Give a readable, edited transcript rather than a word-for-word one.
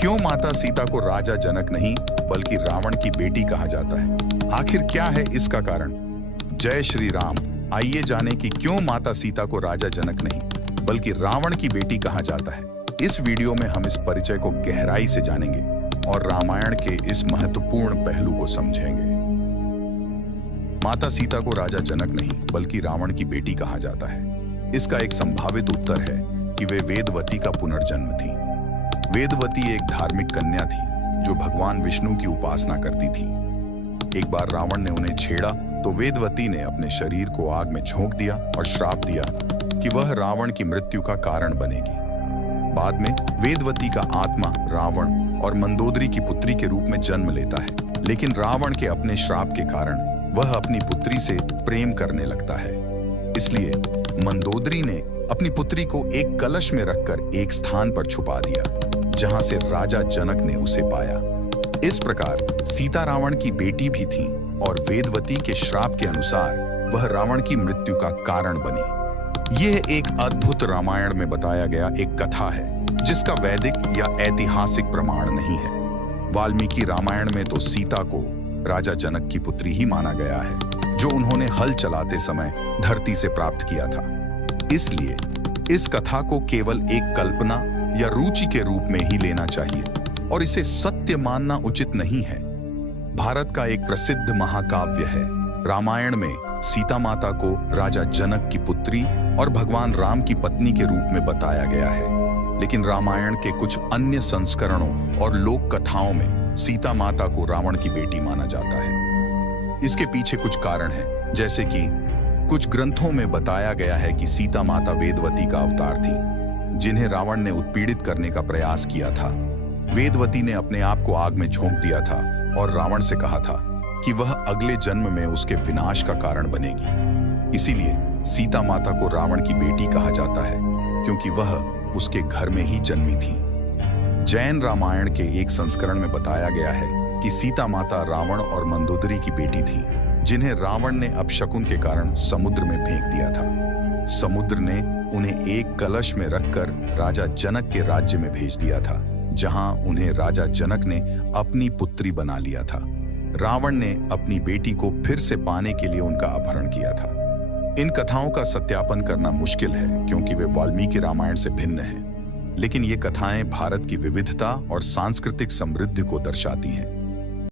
क्यों माता सीता को राजा जनक नहीं बल्कि रावण की बेटी कहा जाता है? आखिर क्या है इसका कारण? जय श्री राम। आइए जाने कि क्यों माता सीता को राजा जनक नहीं बल्कि रावण की बेटी कहा जाता है। इस वीडियो में हम इस परिचय को गहराई से जानेंगे और रामायण के इस महत्वपूर्ण पहलू को समझेंगे। माता सीता को राजा जनक नहीं बल्कि रावण की बेटी कहा जाता है। इसका एक संभावित उत्तर है कि वे वेदवती का पुनर्जन्म थी। वेदवती एक धार्मिक कन्या थी जो भगवान विष्णु की उपासना करती थी। एक बार रावण ने उन्हें छेड़ा तो वेदवती ने अपने शरीर को आग में झोंक दिया और श्राप दिया कि वह रावण की मृत्यु का कारण बनेगी। बाद में वेदवती का आत्मा रावण और मंदोदरी की पुत्री के रूप में जन्म लेता है, लेकिन रावण के अपने श्राप के कारण वह अपनी पुत्री से प्रेम करने लगता है। इसलिए मंदोदरी ने अपनी पुत्री को एक कलश में रखकर एक स्थान पर छुपा दिया, जहां से राजा जनक ने उसे पाया। इस प्रकार सीता रावण की बेटी भी थी और वेदवती के श्राप के अनुसार वह रावण की मृत्यु का कारण बनी। यह एक अद्भुत रामायण में बताया गया एक कथा है जिसका वैदिक या ऐतिहासिक प्रमाण नहीं है। वाल्मीकि रामायण में तो सीता को राजा जनक की पुत्री ही माना गया है, जो उन्होंने हल चलाते समय धरती से प्राप्त किया था। इसलिए इस कथा को केवल एक कल्पना या रुचि के रूप में ही लेना चाहिए और इसे सत्य मानना उचित नहीं है। भारत का एक प्रसिद्ध महाकाव्य है रामायण में सीता माता को राजा जनक की पुत्री और भगवान राम की पत्नी के रूप में बताया गया है, लेकिन रामायण के कुछ अन्य संस्करणों और लोक कथाओं में सीता माता को रावण की बेटी माना जाता है। इसके पीछे कुछ कारण हैं, जैसे कि कुछ ग्रंथों में बताया गया है कि सीता माता वेदवती का अवतार थी, जिन्हें रावण ने उत्पीड़ित करने का प्रयास किया था। वेदवती ने अपने आप को आग में झोंक दिया था और रावण से कहा था कि वह अगले जन्म में उसके विनाश का कारण बनेगी। इसीलिए सीता माता को रावण की बेटी कहा जाता है, क्योंकि वह उसके घर में ही जन्मी थी। जैन रामायण के एक संस्करण में बताया गया है कि सीता माता रावण और मंदोदरी की बेटी थी, जिन्हें रावण ने अपशकुन के कारण समुद्र में फेंक दिया था। समुद्र ने उन्हें एक कलश में रखकर राजा जनक के राज्य में भेज दिया था, जहां उन्हें राजा जनक ने अपनी पुत्री बना लिया था। रावण ने अपनी बेटी को फिर से पाने के लिए उनका अपहरण किया था। इन कथाओं का सत्यापन करना मुश्किल है क्योंकि वे वाल्मीकि रामायण से भिन्न हैं, लेकिन ये कथाएं भारत की विविधता और सांस्कृतिक समृद्धि को दर्शाती हैं।